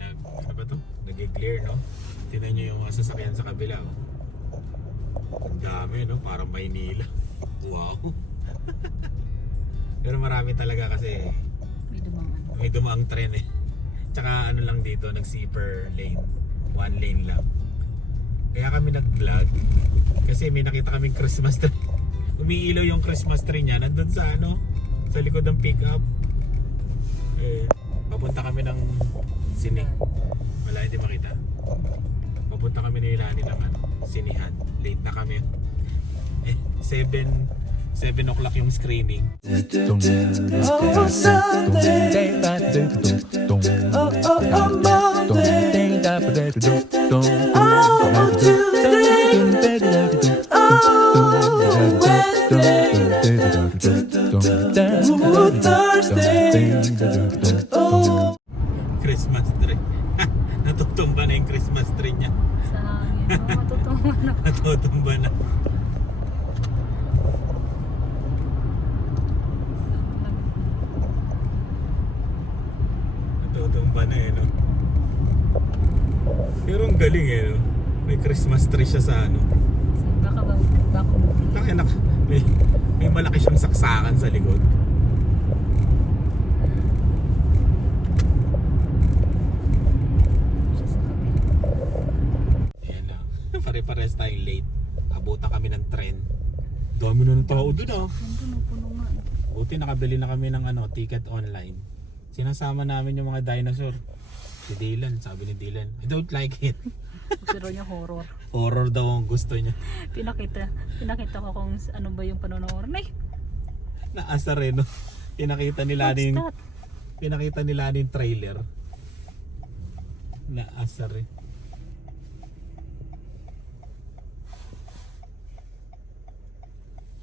ano ba to? Nag-glare, no? Tingnan nyo yung mga sasakyan sa kabila, oh. Ang dami, no? Parang Maynila. Wow. Pero marami talaga kasi may dumaang tren eh. Tsaka ano lang dito, nag-zipper lane. One lane lang. Kaya kami nag-vlog kasi may nakita kaming Christmas tree. Umiilaw yung Christmas tree niya nandun sa ano, sa likod ng pickup. Papunta kami ng sine. Wala, hindi makita. Papunta kami nila ng ano, sinihan. Late na kami. 7 o'clock yung screening. Oh, Sunday. Oh, Monday. Oh, Tuesday. Oh, Wednesday. Oh, Thursday. Oh. Christmas tree. Natutumba na yung Christmas tree niya. Sa hangin. Matutumba na. Natutumba na. Natutumba na eh, no? Pero ang galing eh, no? May Christmas tree siya sa ano. Baka May malaki siyang saksakan sa likod. Ayan na. Pare-pares tayong late. Abutan kami ng tren. Dami na ng tao doon ah. puno nga. Buti nakabili na kami ng ano, ticket online. Sinasama namin yung mga dinosaur. Si Dylan, sabi ni Dylan, I don't like it. Gusto raw niya horror. Horror daw ang gusto niya. Pinakita ko kung ano ba yung panonood. Nay, Naasa rin, no? Pinakita nila what's yung that? Trailer. Naasa rin.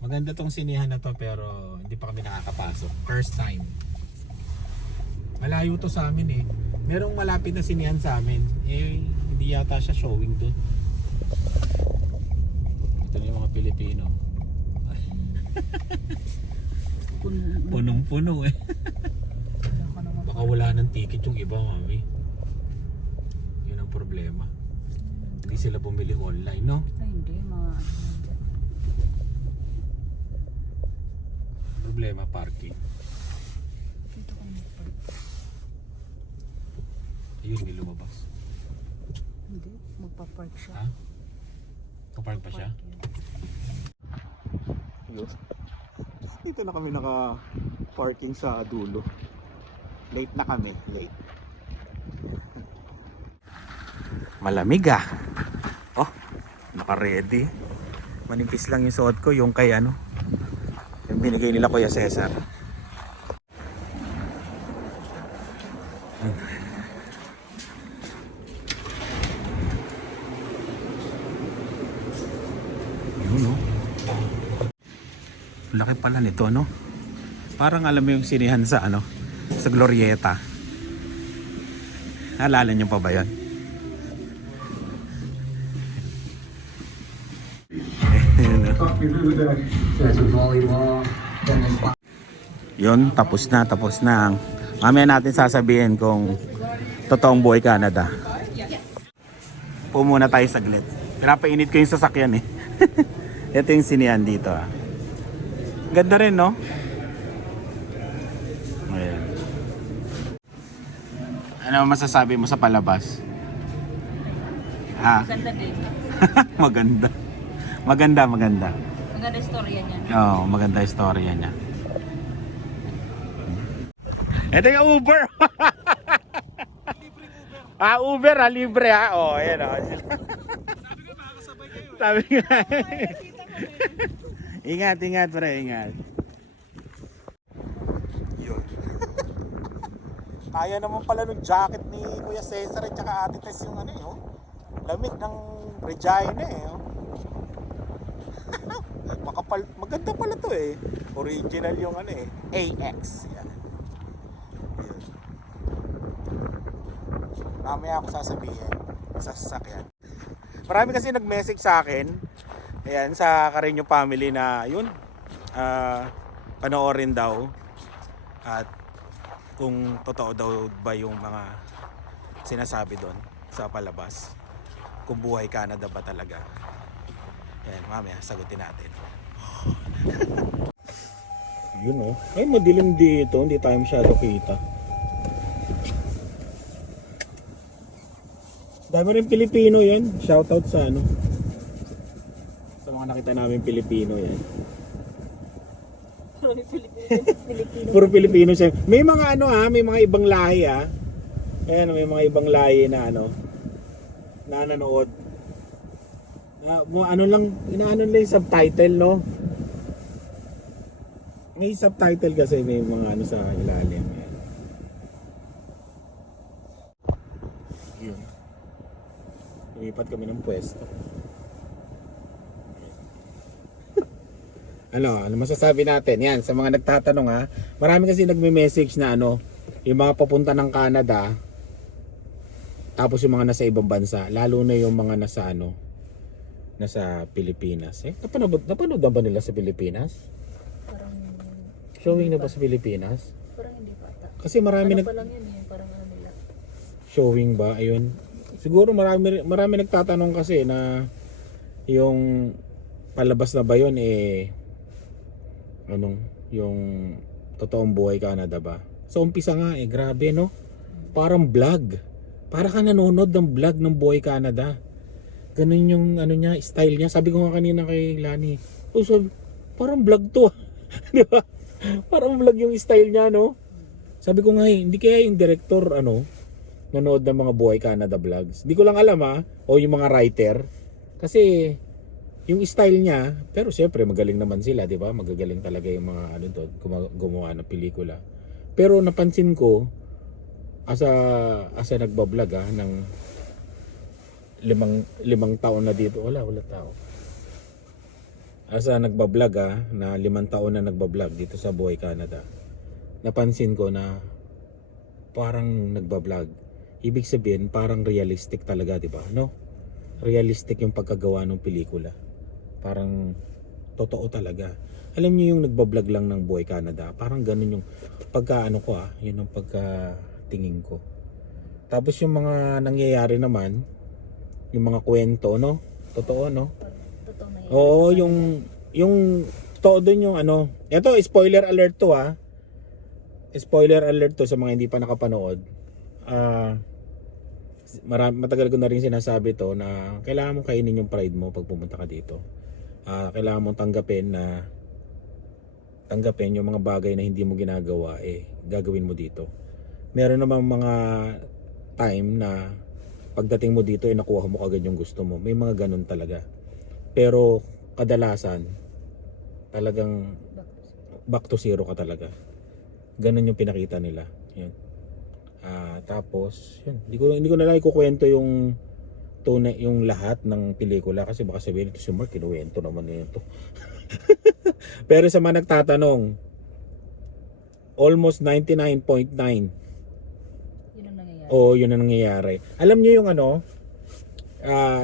Maganda tong sinihan na to pero hindi pa kami nakakapasok. First time. Malayo to sa amin eh. Merong malapit na sinihan sa amin. Hindi yata siya showing doon. Ito na yung mga Pilipino. Punong-puno eh. Baka wala ng ticket yung iba, mami. Yun ang problema. Hindi sila bumili online, no? Ay, hindi. Problema, parking. Dito ka mag-park. Ayun, hindi lumabas. Hindi. Magpa-park siya. Ha? Kapark pa siya? Yun. Dito na kami naka-parking sa dulo. Late na kami. Late. Malamig ah. Oh, naka-ready. Manipis lang yung suot ko. Yung kay ano, yung binigay nila Kuya Cesar. Yun no. Laki pala nito, no? Parang alam mo yung sinihan sa ano, sa Glorieta. Naalala niyo pa ba 'yan? Yun, tapos na. Mamaya natin sasabihin kung totoong buhay Canada. Po muna tayo saglit. Pinapainit ko yung sasakyan eh. Ito yung sinihan dito ah. Ganda rin, no? Ayan. Ano masasabi mo sa palabas? Ha? Ganda din. Maganda. Maganda. Maganda istorya niya. Oo, maganda istorya niya. Ito yung Uber. Uber ha, libre ha. Oh, ayan o. Sabi nga. Ingat pre, ingat. Yun. Kaya naman pala ng jacket ni Kuya Cesar at saka Ate Tess yung ano eh, oh. Lamig ng Regina eh, oh. Makapal, maganda pala to eh. Original yung ano eh, AX. Yan. Yun. Mamaya ako sasabihin sa sasakyan. Marami kasi nag-message sa akin. Ayan, sa Carreño family na yun, panoorin daw at kung totoo daw ba yung mga sinasabi doon sa palabas. Kung buhay Canada ba talaga. Yan, mamaya sagutin natin. Yun ay madilim dito, hindi tayo masyado kita. Dami rin Pilipino yan. Shoutout sa ano. Sa mga nakita namin Pilipino yan. Puro Pilipino siya. May mga ano may mga ibang lahi Ayan, may mga ibang lahi na na nanood. Ano lang, inaano lang yung subtitle, no? May subtitle kasi may mga ano sa ilalim. Ayan. Yun. Lumipat kami ng pwesto. Ano masasabi natin? Yan, sa mga nagtatanong marami kasi nagme-message na yung mga papunta ng Canada, tapos yung mga nasa ibang bansa, lalo na yung mga nasa nasa Pilipinas. Napanood na ba nila sa Pilipinas? Parang Showing na ba sa Pilipinas? parang hindi pa ata. Kasi marami Ano pa lang yun parang ano nila. showing ba? Ayun. Siguro marami nagtatanong kasi na yung palabas na ba yun yung totoong buhay Canada ba? So umpisa nga grabe no? Parang vlog. Para ka nanonood ng vlog ng buhay Canada. Ganun yung niya, style niya. Sabi ko nga kanina kay Lani, parang vlog to. Di ba? Parang vlog yung style niya, no? Sabi ko nga hindi kaya yung director nanood ng mga buhay Canada vlogs. Hindi ko lang alam o yung mga writer. Kasi yung style niya, pero siyempre magaling naman sila, di ba? Magagaling talaga yung mga gumawa ng pelikula. Pero napansin ko, asa nagbablog ng limang taon na dito, wala tao. Asa nagbablog na 5 taon na nagbablog dito sa Buhay Canada. Napansin ko na parang nagbablog. Ibig sabihin parang realistic talaga, di ba? No? Realistic yung pagkagawa ng pelikula. Parang totoo talaga. Alam niyo yung nagbablog lang ng Buhay Canada, parang ganun yung yun ang pagkatingin ko. Tapos yung mga nangyayari naman, yung mga kwento, no? Totoo, no? Totoo na yun. Oo, yung totoo dun yung Ito, spoiler alert to Spoiler alert to sa mga hindi pa nakapanood. Matagal ko na rin sinasabi to na kailangan mong kainin yung pride mo pag pumunta ka dito. Kailangan mong tanggapin yung mga bagay na hindi mo ginagawa gagawin mo dito. Meron namang mga time na pagdating mo dito nakuha mo kagad yung gusto mo. May mga ganun talaga. Pero kadalasan talagang back to zero ka talaga. Ganun yung pinakita nila. Yun. Tapos yun, hindi ko na lang ikukwento yung lahat ng pelikula kasi baka sabihin ito si Mark kinuwento naman nito. Pero sa mga nagtatanong, almost 99.9 Yun ang nangyayari. oo, yun ang nangyayari. Alam niyo yung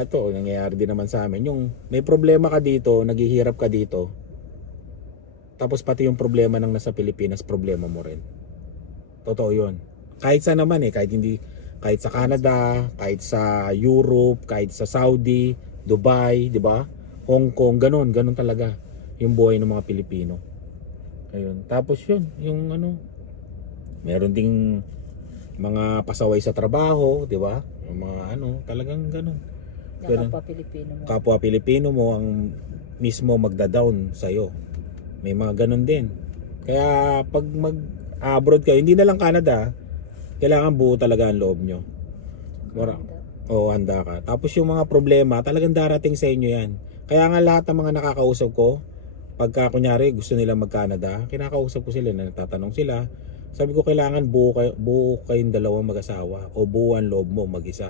ito nangyayari din naman sa amin, yung may problema ka dito, naghihirap ka dito, tapos pati yung problema ng nasa Pilipinas, problema mo rin. Totoo yun. Kahit sa naman kahit sa Canada, kahit sa Europe, kahit sa Saudi, Dubai, di ba? Hong Kong, ganun talaga yung buhay ng mga Pilipino. Ayun. Tapos yun, yung meron ding mga pasaway sa trabaho, di ba? Yung mga talagang ganun. Kapwa Pilipino mo. Kapwa Pilipino mo ang mismo magda-down sa'yo. May mga ganun din. Kaya pag mag-abroad kayo, hindi na lang Canada, kailangan buo talaga ang loob nyo. Handa ka. Tapos yung mga problema, talagang darating sa inyo yan. Kaya nga lahat ng mga nakakausap ko, pagka kunyari gusto nila mag-Canada, kinakausap ko sila, nagtatanong sila. Sabi ko kailangan buo kayong dalawang mag-asawa o buo ang loob mo mag-isa.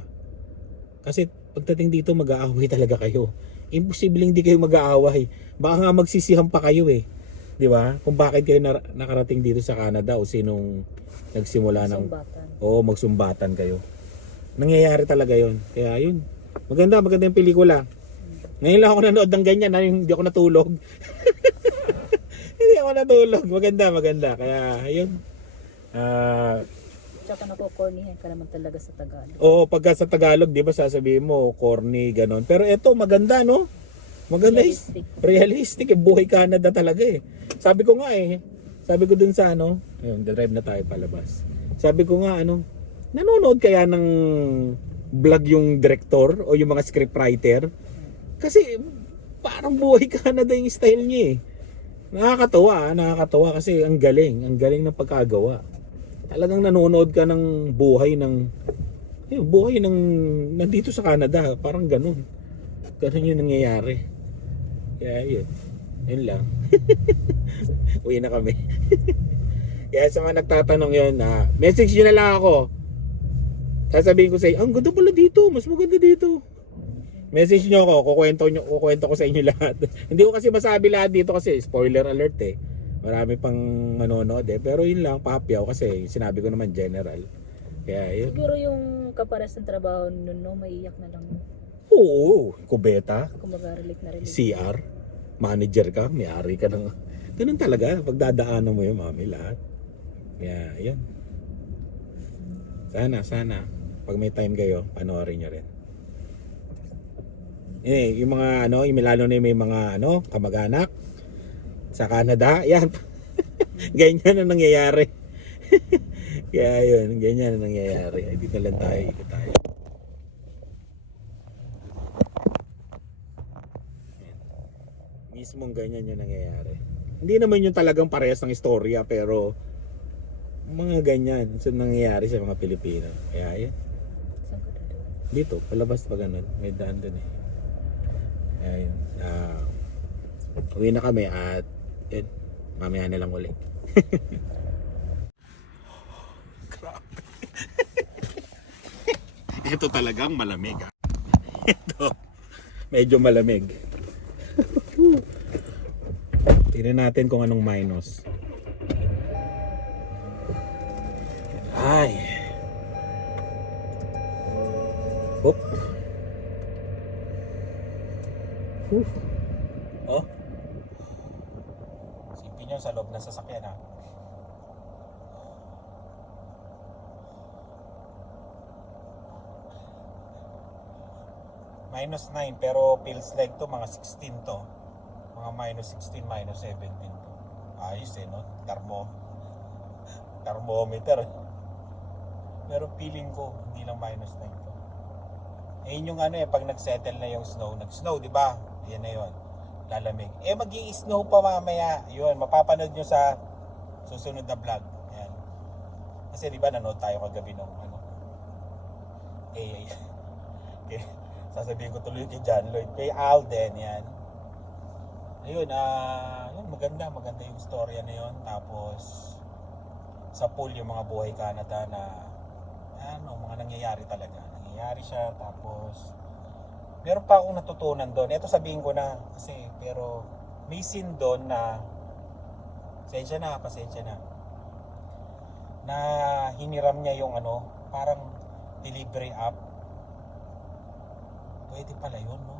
Kasi pagdating dito mag-aaway talaga kayo. Imposibleng hindi kayo mag-aaway. Baka nga magsisihan pa kayo Di ba? Kung bakit kayo nakarating dito sa Canada o sinong nagsimula ng magsumbatan kayo. Nangyayari talaga 'yon. Kaya 'yun. Maganda yung pelikula. Ngayon lang ako nanood ng ganyan, hindi ako natulog. Hindi ako natulog. Maganda. Kaya ayun. Tsaka nakukornihan ka naman talaga sa Tagalog. Oo, pagka sa Tagalog, di ba sasabihin mo, corny, ganon. Pero eto, maganda, no? Maganda, Realistic. realistic, buhay Canada talaga eh. Sabi ko nga eh, sabi ko dun sa ano, ayun, drive na tayo palabas. Sabi ko nga ano, nanonood kaya ng vlog yung director o yung mga scriptwriter? Kasi parang buhay Canada yung style niya eh. Nakakatawa kasi ang galing ng pagkagawa. Talagang nanonood ka ng buhay ng nandito sa Canada, parang ganun yung nangyayari. Kaya yun lang. Uwi na kami. Kaya sa mga nagtatanong yun, message nyo na lang ako. Sasabihin ko sa inyo, ang ganda pala dito, mas maganda dito. Message nyo ako, kukwento ko sa inyo lahat. Hindi ko kasi masabi lahat dito kasi spoiler alert eh. Marami pang manonood eh. Pero yun lang, papyaw kasi sinabi ko naman general. Kaya yun. Siguro yung kapares ng trabaho nun, no, maiiyak na lang. Oo, kubeta, Kung mag-relate na rin. CR, manager ka, may-ari ka ng... Ganun talaga, pagdadaanan mo yun, mami, lahat. Kaya yun. Sana, pag may time kayo, panoorin nyo rin. Yung mga lalo na may mga kamag-anak sa Canada, yan. Ganyan ang nangyayari. Kaya yun, ganyan ang nangyayari. Dito lang tayo, ikot tayo. Mismong ganyan yung nangyayari. Hindi naman yung talagang parehas ng istorya, pero mga ganyan sa nangyayari sa mga Pilipino. Kaya yun. Saan ka dadaan? Dito, palabas pa ganun. May daan dun eh. Ayun. Uwi na kami at yun, mamaya na lang ulit. Grabe. Ito talagang malamig. Ito, medyo malamig. Tingnan natin kung anong minus. Ay. Hop. Oh. Sipin nyo sa loob ng sasakyan ha. Minus 9 pero feels like to mga 16 to. Mga minus 16, minus 17 to. Ayos eh no? Thermometer. Pero feeling ko hindi lang minus 9 to. Ayun yung pag nagsettle na yung snow. Nag-snow, di ba? Yan na yun. Lalamig. Magi-snow pa mamaya. Yun, mapapanood nyo sa susunod na vlog. Yan. Kasi di ba nanood tayo kagabi nung sasabihin ko tuloy kay John Lloyd. Kay Alden, yan. Ayun, yun, maganda yung storya na yun. Tapos, sa pool yung mga buhay Canada na, mga nangyayari talaga. Nangyayari siya, tapos, meron pa akong natutunan doon. Ito sabihin ko na, kasi, pero, may scene doon na, pasensya na, na hiniram niya yung parang delivery app. Pwede pala yun, no?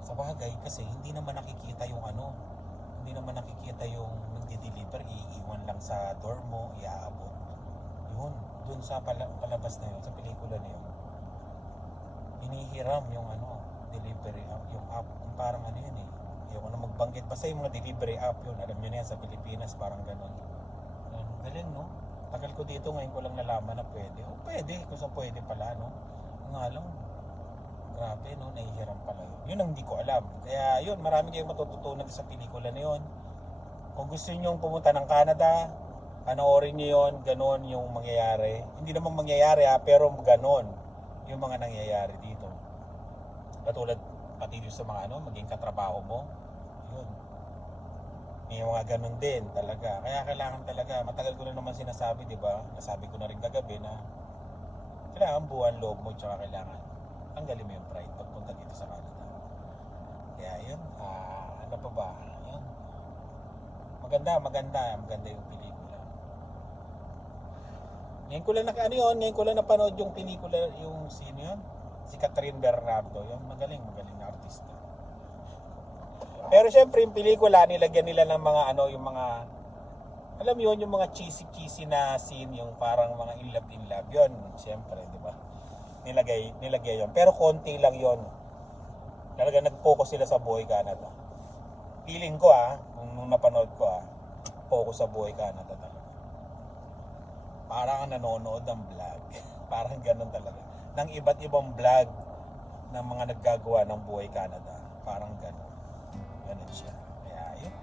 Sa bagay, kasi hindi naman nakikita yung nagdi-deliver, iiwan lang sa door mo, iaabot. Yun, dun sa palabas na yun, sa pelikula na yun, hinihiram yung delivery app, yung app, yung parang yun eh. Ayaw ko na magbanggit, basta yung mga delivery app yun, alam nyo na yan sa Pilipinas, parang ganun. Galing, no? Tagal ko dito, ngayon ko lang nalaman na pwede. Pwede, kung saan pwede pala, no? Nga lang, grabe, no? Nahihiram pala yun. Yun ang hindi ko alam. Kaya yun, marami kayong matututunan sa pelikula na yun. Kung gusto nyo pumunta ng Canada, panoorin nyo yun, ganon yung mangyayari. Hindi namang mangyayari pero ganon yung mga nangyayari dito. Katulad pati sa mga maging katrabaho mo. Yun. May mga ganon din talaga. Kaya kailangan talaga, matagal ko na naman sinasabi, di ba? Nasabi ko na rin kagabi na kailangan buuan loob mo, tsaka kailangan tanggalin mo yung pride pagpunta dito sa Canada. Kaya yun, ano pa ba? Yun. Maganda yung pelikula. Ngayon ko lang napanood yung pelikula, yung sino yun? Si Catherine Bernardo, yung magaling na artista. Pero syempre yung pelikula, nilagyan nila ng mga yung mga Alam mo yun, yung mga cheesy na scene, yung parang mga in love, yun, siyempre, di ba? Nilagay yun. Pero konti lang yun. Talaga nag-focus sila sa Buhay Canada. Feeling ko nung napanood ko focus sa Buhay Canada talaga. Parang nanonood ng vlog. Parang ganun talaga. Ng iba't ibang vlog ng mga naggagawa ng Buhay Canada. Parang ganun. Ganun siya. Kaya yun.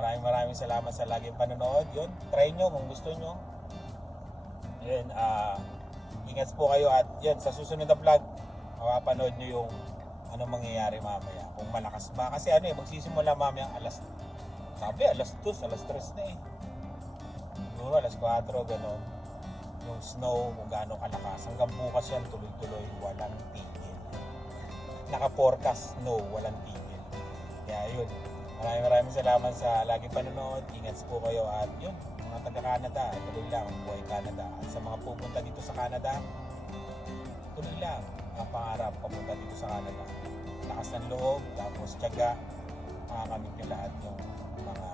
Maraming salamat sa laging panonood. Yun, try nyo kung gusto nyo. Yun, ingat po kayo at yun, sa susunod na vlog, mapapanood nyo yung ano mangyayari mamaya. Kung malakas ba. Kasi magsisimula mamaya alas 2, alas 3 na eh. Siguro alas 4, gano'n. Yung snow, kung gaano kalakas. Hanggang bukas yan, tuloy-tuloy, walang tigil. Naka-forecast snow, walang tigil. Kaya yun. Maraming salamat sa laging panonood. Ingat po kayo at yun, mga taga-Canada, tuloy lang ang Buhay Canada. At sa mga pupunta dito sa Canada, tuloy lang ang pangarap papunta dito sa Canada. Lakas ng loob, tapos tiyaga, makakamit nyo lahat yung mga